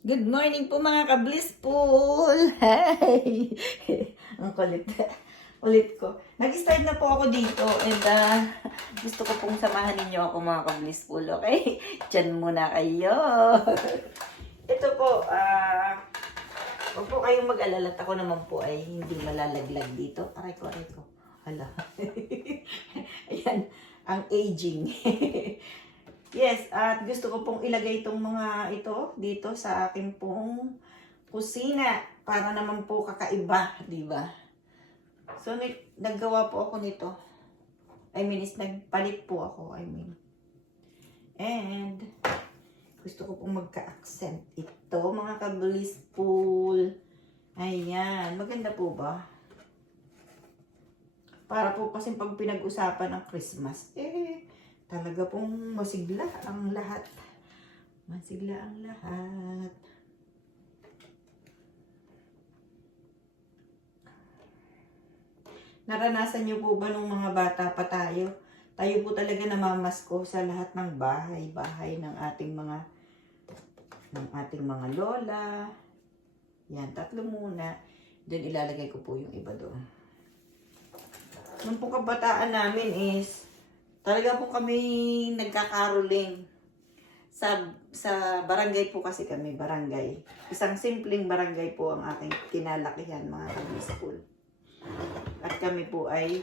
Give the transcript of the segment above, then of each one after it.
Good morning po mga ka-blissful! Hey! Ang kulit. Ulit ko. Nag-start na po ako dito and gusto ko pong samahan ninyo ako mga ka-blissful, okay? Diyan muna kayo. Ito po, huwag po kayong mag-alala. Ako naman po ay hindi malalaglag dito. Aray ko. Hala. Ayan, ang aging. Yes, at gusto ko pong ilagay itong mga ito dito sa aking pong kusina para naman po kakaiba, di ba? So, naggawa po ako nito. Nagpalit po ako, And, gusto ko pong magka-accent ito, mga ka-blissful. Ayan, maganda po ba? Para po kasi pag pinag-usapan ng Christmas, talaga pong masigla ang lahat. Masigla ang lahat. Naranasan niyo po ba nung mga bata pa tayo? Tayo po talaga namamasko sa lahat ng bahay ng ating mga lola. Yan, 3 muna. Then ilalagay ko po yung iba doon. Nung pong kabataan namin is talaga po kami nagkakaroling. Sa barangay po kasi kami, barangay. Isang simpleng barangay po ang aking kinalakihan, mga ka-blissful. At kami po ay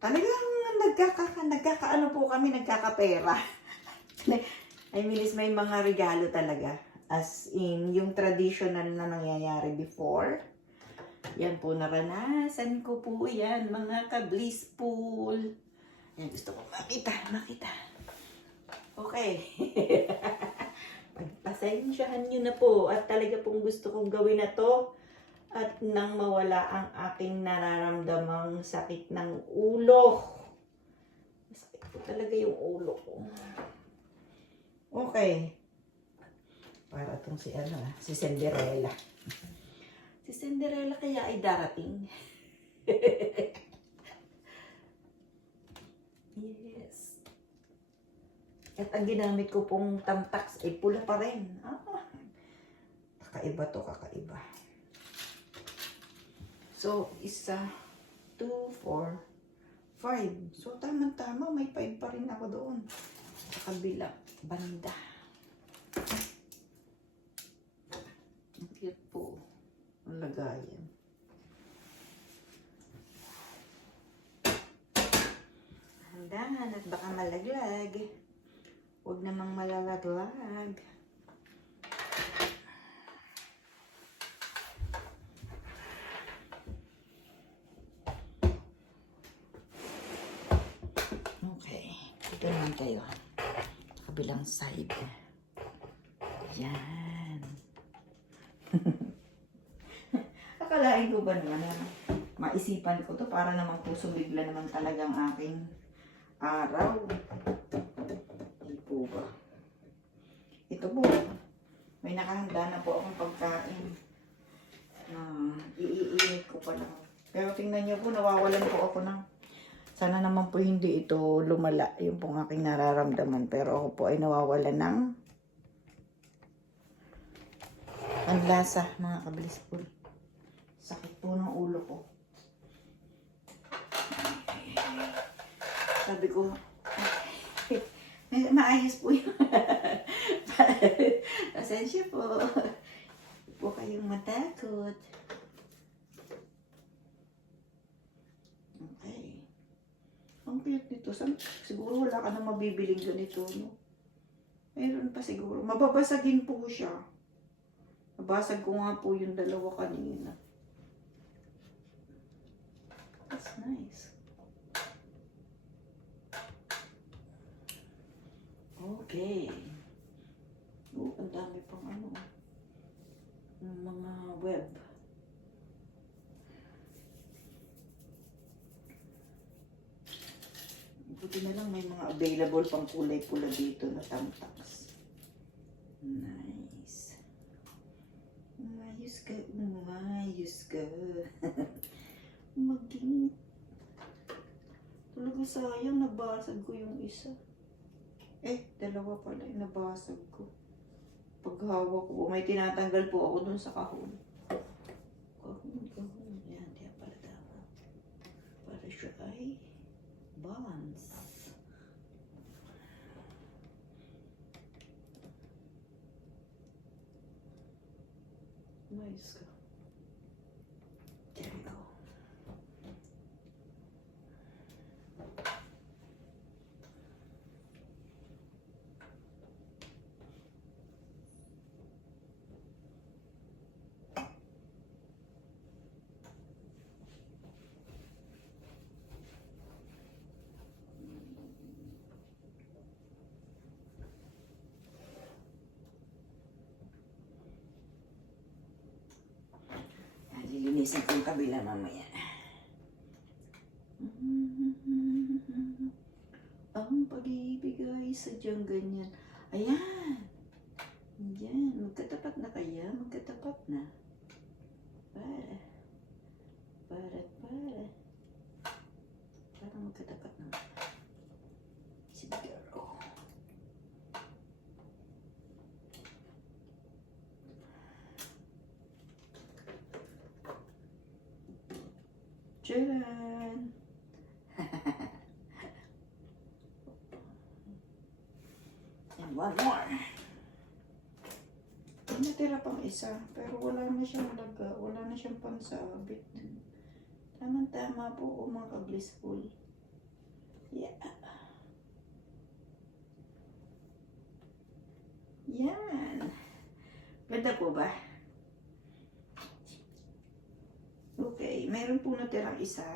talagang nagkakaano po kami, nagkakapera. May mga regalo talaga. As in, yung traditional na nangyayari before. Yan po, naranasan ko po yan, mga ka-blissful. Yan, gusto ko makita. Okay. Pagpasensyahan nyo na po. At talaga pong gusto kong gawin na to. At nang mawala ang aking nararamdamang sakit ng ulo. Masakit po talaga yung ulo ko. Okay. Para itong si Cinderella. Si Cinderella kaya ay darating. Yes. At ang ginamit ko pong tamtax ay pula pa rin. Kakaiba to, kakaiba. So, 1, 2, 4, 5. So, tama-tama, may 5 pa rin ako doon. Sa kabila, banda. Ang cute po. Ang lagayan. Handahan at baka malaglag. Huwag namang malalaglag. Okay. Ito naman kayo. Kabilang side. Yan. Akalain ko ba naman na maisipan ko to para naman po sumigla naman talagang aking araw. Hindi po ba? Ito po. May nakahanda na po akong pagkain. Iinit ko pa lang. Pero tingnan niyo po, nawawalan po ako ng... Sana naman po hindi ito lumala yung pong aking nararamdaman. Pero ako po ay nawawalan ng panlasa, mga ka-blissful. Sakit po ng ulo ko. Sabi ko, maayos po yun. Pasensya po. Huwag po kayong matakot. Okay. Ang cute nito. Siguro wala ka na mabibiling ganito, no? Mayroon pa siguro. Mababasagin po siya. Nabasag ko nga po yung 2 kanina. That's nice. Okay. Ang dami pang mga web. Buti na lang may mga available pang kulay pula dito na tamtax. Nice. Umayos ka. Maging. Talaga sayang, nabasag ko yung isa. 2 pala yung nabasag ko. paghawak ko, may tinatanggal po ako dun sa kahon. Kahon. Yan, diyan pala tama. Para siya ay balance. Nice ka. There we go. Lilinisan ko yung kabila mamaya. Ang pag-ibig ay sadyang ganyan. Ayan. Yan. Magkatapat na kaya? Magkatapat na. Para. Parang magkatapat na. Siguro. Tcharan! And one more. May natira pang isa, pero wala na siyang laga, wala na siyang pansabit. Tama-tama po o mga ka-blissful. Yeah. Yan. Ganda po ba? Okay, mayroon po natirang isa.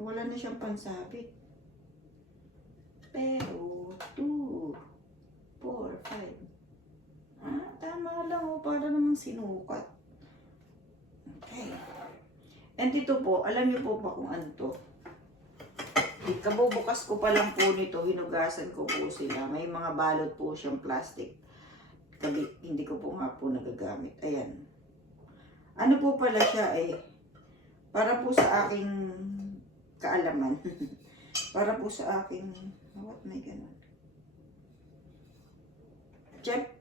Wala na siyang pansabit. Pero, 2, 4, 5. Tama lang o, para namang sinukat. Okay. And dito po, alam niyo po ba kung ano to? Kabubukas ko pa lang po nito, hinugasan ko po sila. May mga balot po siyang plastic. Hindi ko po nga po nagagamit. Ayan. Ano po pala siya para po sa aking kaalaman. Para po sa aking, what may ganun.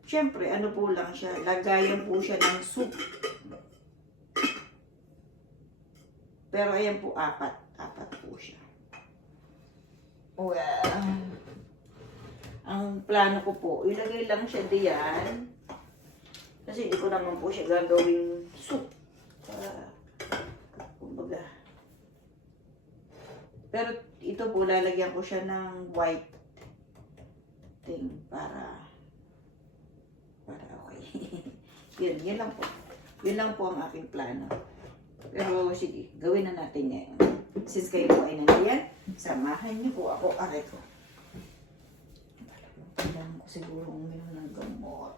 Siyempre, ano po lang siya, lagayan po siya ng soup. Pero ayan po, apat po siya. Well, ang plano ko po, ilagay lang siya diyan. Kasi hindi ko naman po siya gagawing soup. Kumbaga. Pero ito po, lalagyan ko siya ng white thing para okay. Yun lang po. Yun lang po ang aking plano. Pero sige, gawin na natin ngayon. Since kayo po ay nandiyan, samahan niyo po ako. Aray ko. Kailangan ko siguro uminom ng gamot.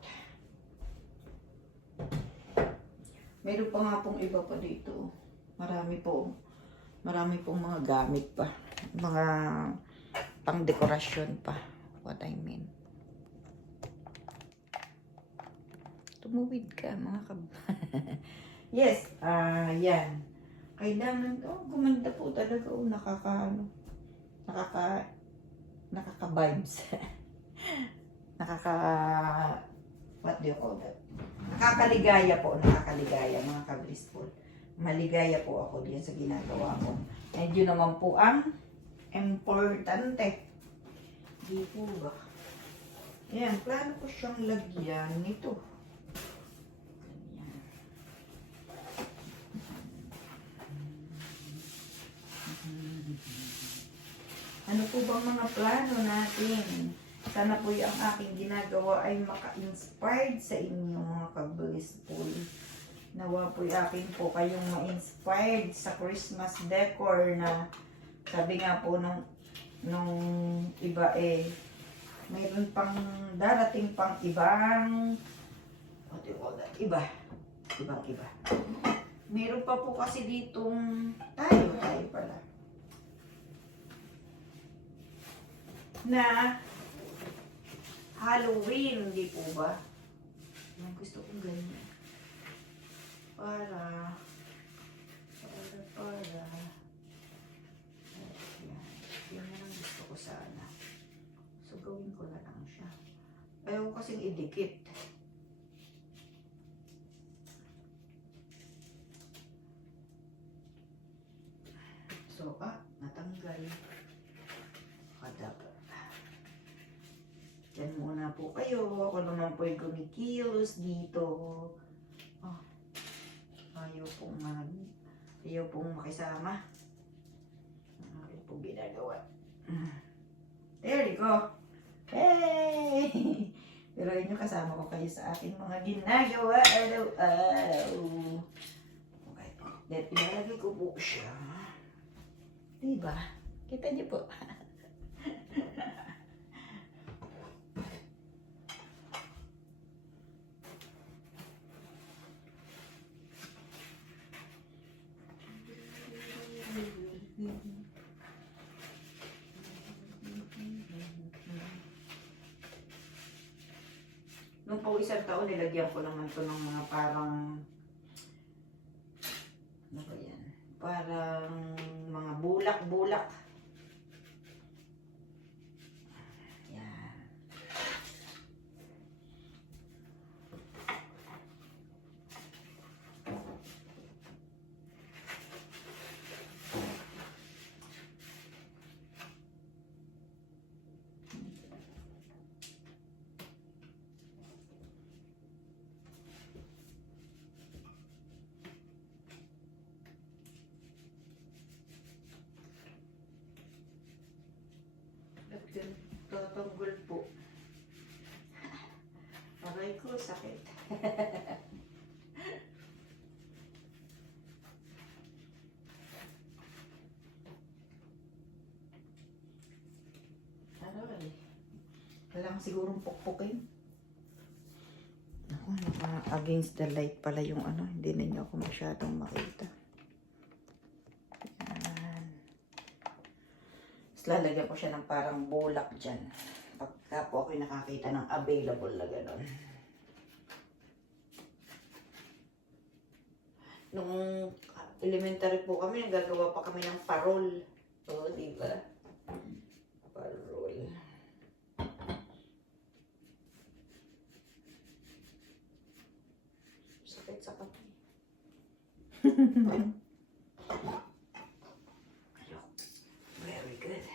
Meron pa nga pong iba pa dito. Marami pong mga gamit pa. Mga pang-dekorasyon pa. What I mean. Tumuwid ka, mga Yes, yan. Kailangan, gumanda po talaga. Nakaka-vibes. What do you call that? Nakakaligaya po, mga ka-blissful. Maligaya po ako diyan sa ginagawa ko. And yun naman po ang importante. Di po ba? Ayan, plano ko siyang lagyan nito. Ano po bang mga plano natin? Sana po yung aking ginagawa ay maka-inspired sa inyo mga ka-blissful. Nawa po yung aking po kayong ma-inspired sa Christmas decor na sabi nga po nung iba mayroon pang darating pang ibang what do you call that? Ibang iba. Meron pa po kasi ditong tayo pala. Na Halloween, di po ba? Yan, gusto kong ganyan. Para. Yan na lang gusto ko sana. So, gawin ko na lang siya. Ayaw ko kasing idikit. So, natanggal. Dapat. Diyan muna po kayo. Ako naman po yung gumikilos dito. Oh, ayaw pong makisama. Ayaw pong ginagawa. There you go. Hey! Pero inyo kasama ko kayo sa aking mga ginagawa. Araw-araw. Okay po. Then, ilalagay ko po siya. Diba? Kita niyo po. Nung po isang taon, nilagyan ko naman to ng mga parang, ano ba yan? Parang mga bulak-bulak. Yan. Tatanggal po. Aray ko, sakit. Aray. Kailangan sigurong pukpukin. Ako, against the light pala yung ano. Hindi na niyo ako masyadong makita. Lalagyan ko siya ng parang bulak dyan. Pagka po ako'y nakakita ng available na gano'n. Nung elementary po kami, nagagawa pa kami ng parol. Oo, diba? Parol. Sakit sa kape. Very good.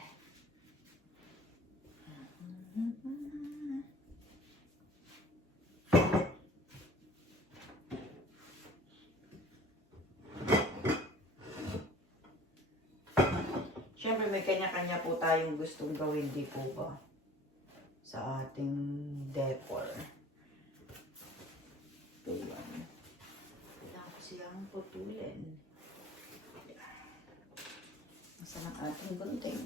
Siyempre may kanya-kanya po tayong gustong gawin, di po ba? Sa ating decor. Ito yan. Kailangan ko siyang putulin. Masa ng ating gunting.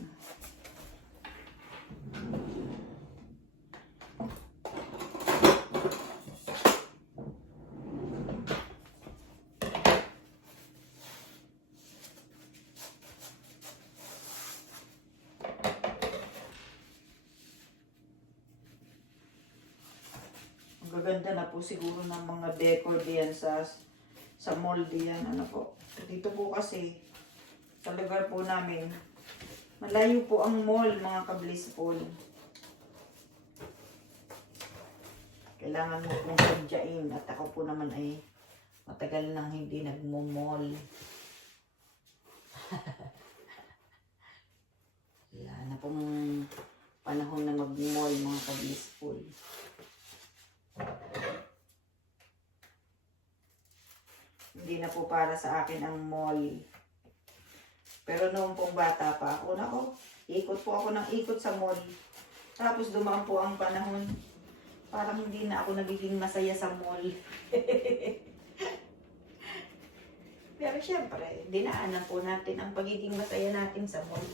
Ang gaganda na po siguro ng mga decor diyan sa mall diyan. Ano po? Dito po kasi sa lugar po namin, malayo po ang mall, mga ka-blissful. Kailangan mo pong sadyain at ako po naman ay matagal nang hindi nagmo-mall. Wala na pong panahon na mag-mall, mga ka-blissful. Hindi na po para sa akin ang mall. Pero noong pong bata pa ako, nako, ikot po ako ng ikot sa mall. Tapos dumaan po ang panahon, parang hindi na ako nagiging masaya sa mall. Pero syempre, dinaanan po natin ang pagiging masaya natin sa mall.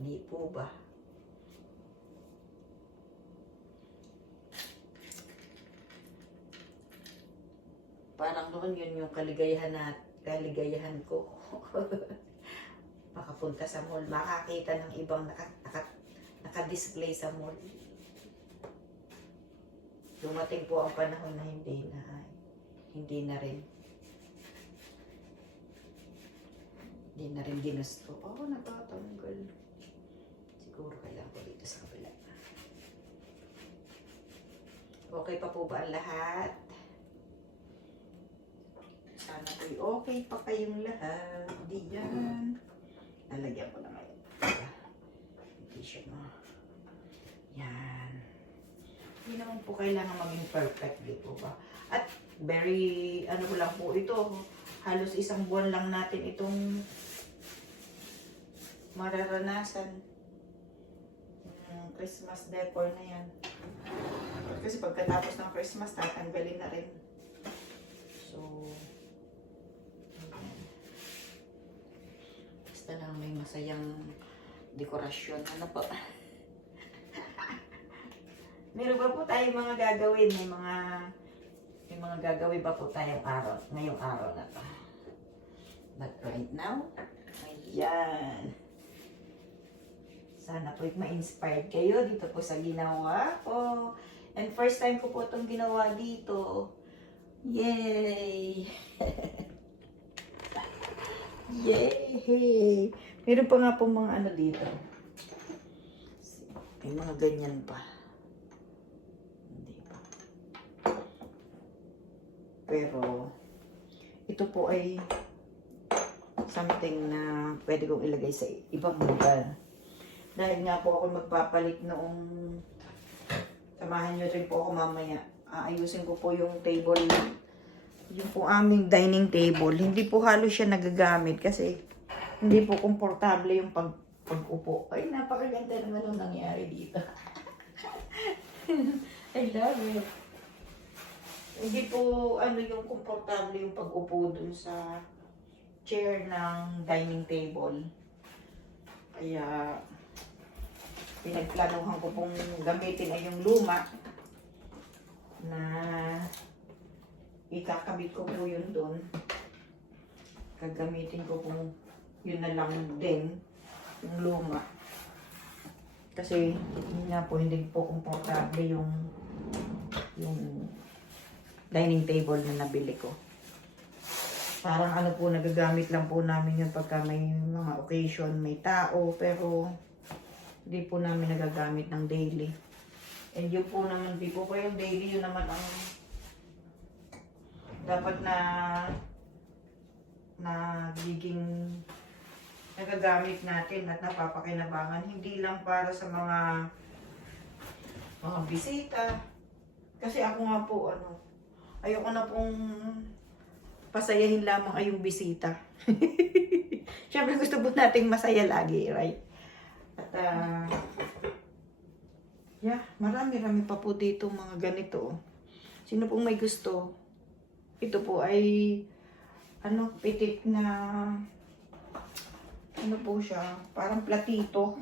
Hindi po ba? Parang noon yun yung kaligayahan ko. Makapunta sa mall, makakita ng ibang naka-display sa mall. Dumating po ang panahon na hindi na rin ginusto. Natatanggal. Siguro kailangan ko dito sa kabila. Okay pa po ba ang lahat? Sana po'y okay pa kayong lahat. Diyan. Lalagyan ko na ngayon. Tissue mo. Yan. Hindi naman po kailangan maging perfect, di po ba? At very, ano ko lang po ito, halos isang buwan lang natin itong mararanasan. Christmas decor na yan. Kasi pagkatapos ng Christmas, tatanggalin na rin. So, basta lang may masayang dekorasyon. Ano po? Meron ba po tayong mga gagawin? May mga gagawin ba po tayong araw, ngayong araw na to? But right now, ayan. Sana po ma-inspired kayo dito po sa ginawa ko. And first time ko po itong ginawa dito. Yay! Yay! Meron pa nga pong mga ano dito. May mga ganyan pa. Hindi pa. Pero, ito po ay something na pwede kong ilagay sa ibang lugar. Dahil nga po ako magpapalit noong samahan nyo rin po ako mamaya. Aayusin ko po yung table, yung po aming dining table. Hindi po halos siya nagagamit kasi hindi po komportable yung pag-upo. Ay, napakaganda naman ang nangyari dito. I love it. Hindi po yung komportable yung pag-upo dun sa chair ng dining table. Kaya pinagplanuhan ko pong gamitin ay yung luma na ikakabit ko po yun doon. Gagamitin ko pong yun na lang din yung luma. Kasi yun nga po, hindi po komportable yung dining table na nabili ko. Parang ano po, nagagamit lang po namin yun pagka may mga occasion, may tao, pero hindi po namin nagagamit ng daily. And yun po naman, di po yung daily, yun naman ang dapat na giging nagagamit natin at napapakinabangan. Hindi lang para sa mga bisita. Kasi ako nga po, ayoko na pong pasayahin lamang ay yung bisita. Siyempre gusto po nating masaya lagi, right? At marami-rami pa po dito mga ganito. Sino pong may gusto? Ito po ay pitik na po siya, parang platito.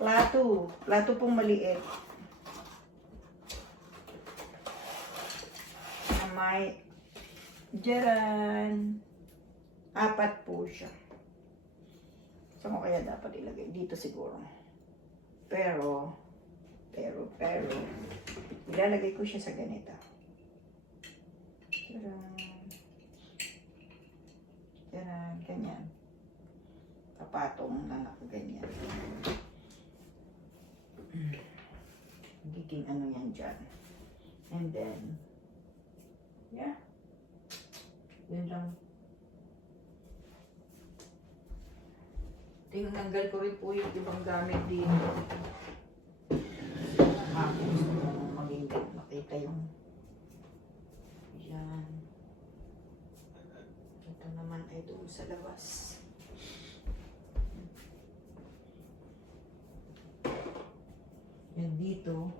Plato pong maliit. May jaran. 4 po siya. Saan ko kaya dapat ilagay? Dito siguro. Pero, ilalagay ko siya sa ganito. Jaran, ganyan. Kapatong na nakaganyan. Giging yan dyan. And then, yeah. Yun lang. Tinanggal ko rin po yung ibang gamit dito. Gusto ko maging makita yung yan. Ito naman ay doon sa labas. Yan dito.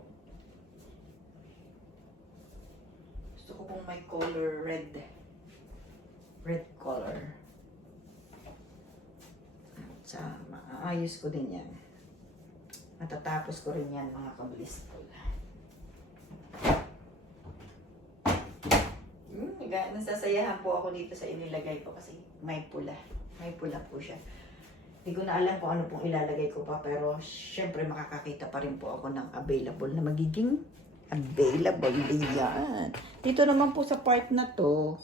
Gusto ko pong may color red. Red color. Sa maayos ko din yan. Matatapos ko rin yan mga kablistol. Nasasayahan po ako dito sa inilagay ko kasi may pula. May pula po siya. Hindi ko na alam kung ano pong ilalagay ko pa pero syempre makakakita pa rin po ako ng available na magiging available din yan. Dito naman po sa part na to,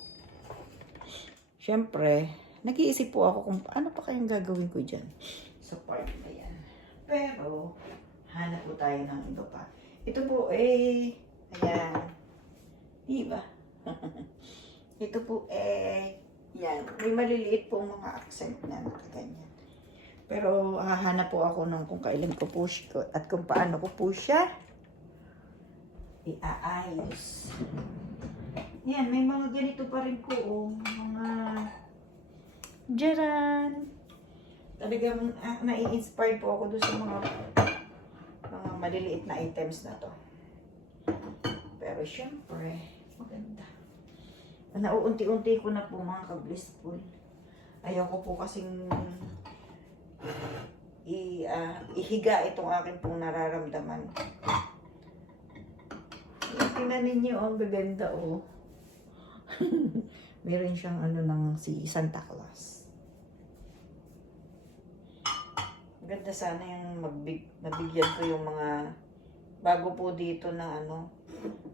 syempre, nag-iisip po ako kung ano pa kayang gagawin ko dyan sa part na yan. Pero, hanap po tayo ng iba pa. Ito po ayan. Diba? Ito po Yan. May maliliit pong mga accent na nakaganyan. Pero hahanap po ako nung kung kailan ko po siya at kung paano ko po siya iaayos. Yan, may mga ganito pa rin po, oh. Mga jaran. Talagang nai-inspire po ako doon sa mga maliliit na items na to. Pero syempre, maganda. Nauunti-unti ko na po mga ka-blissful. Ayoko po kasing ihiga itong akin pong nararamdaman. Tingnan ninyo, ang gaganda, oh. Meron siyang ano ng si Santa Claus. Ganda sana yung mabigyan ko yung mga bago po dito na ano,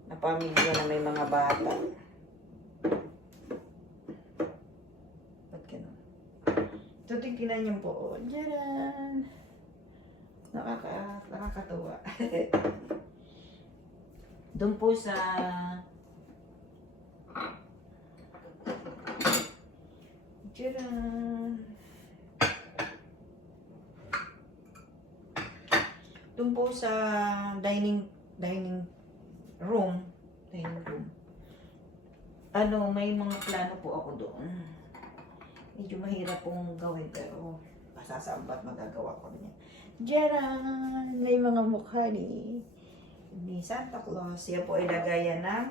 na pamilya na may mga bata. Ba't ganun? So, tingnan niyo po, oh. Diyan! Nakakatuwa. Doon po sa Tcharam! Doon po sa dining room. Ano, may mga plano po ako doon. Medyo mahirap pong gawin pero masasambat magagawa ko niya. Tcharam! May mga mukha ni Santa Claus. Yan po ay lagayan ng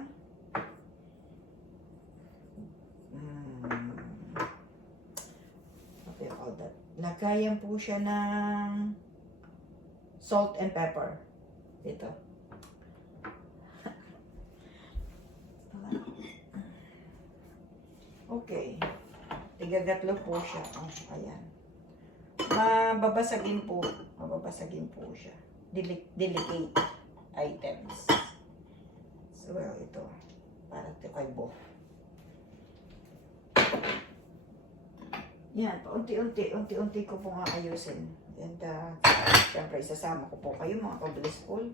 what do you call that? Lagayan po siya ng salt and pepper. Dito. Okay. Tigagatlo po siya. Oh, ayan. Mababasagin po siya. Delicate items. So, well, ito. Para ito kay Bo. Yan, unti-unti ko pong aayusin. And, syempre, isasama ko po kayo, mga ka-blissful.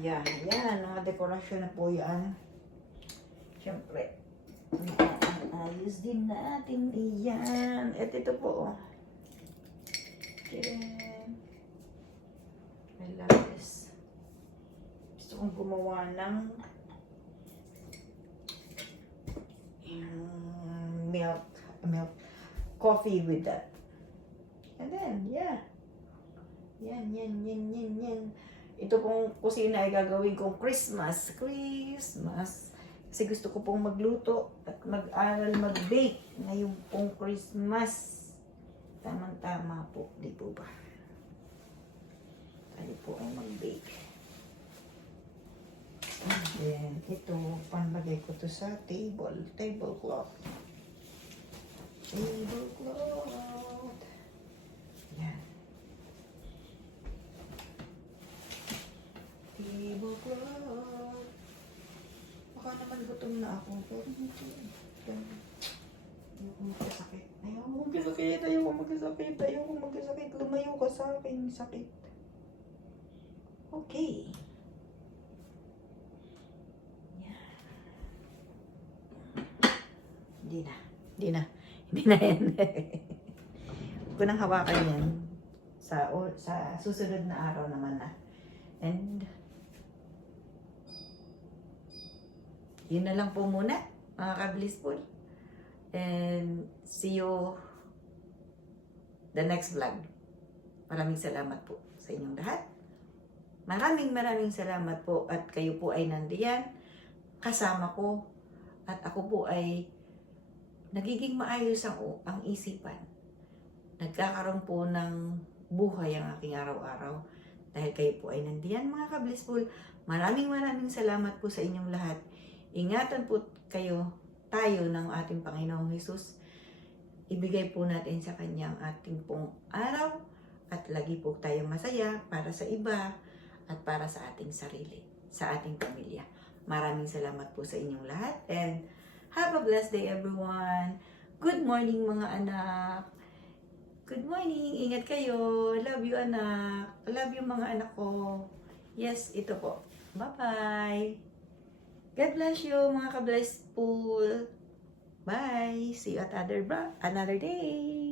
Yan, mga dekorasyon na po yan. Syempre, ayos din natin yan. At ito po, oh. Yan. I love this. Gusto kong gumawa ng milk coffee with that. And then, yeah. Yan. Ito pong kusina ay gagawin kong Christmas. Kasi gusto ko pong magluto at mag-aral mag-bake ngayong pong Christmas. Tamang-tama po, di po ba? Tayo po ay mag-bake. And then, ito, panlagay ko to sa tablecloth. Yan. Tablecloth. Baka naman gutom na ako. Pero hindi. Ayoko magkasakit. Lumayo ka sa akin. Sakit. Okay. Hindi na yan. Huwag ko nang hawakan yan. Sa susunod na araw naman na. And, yun na lang po muna, mga ka-blissful. And, see you the next vlog. Maraming salamat po sa inyong lahat. Maraming salamat po at kayo po ay nandiyan kasama ko at ako po ay nagiging maayos ang isipan. Nagkakaroon po ng buhay ang aking araw-araw dahil kayo po ay nandiyan mga ka-blissful. Maraming salamat po sa inyong lahat. Ingatan po tayo ng ating Panginoong Hesus. Ibigay po natin sa Kanyang ating pong araw at lagi po tayo masaya para sa iba at para sa ating sarili, sa ating pamilya. Maraming salamat po sa inyong lahat and have a blessed day everyone. Good morning mga anak. Good morning. Ingat kayo. Love you anak. Love you mga anak ko. Yes, ito po. Bye-bye. God bless you mga ka-blessful. Bye. See you at another day.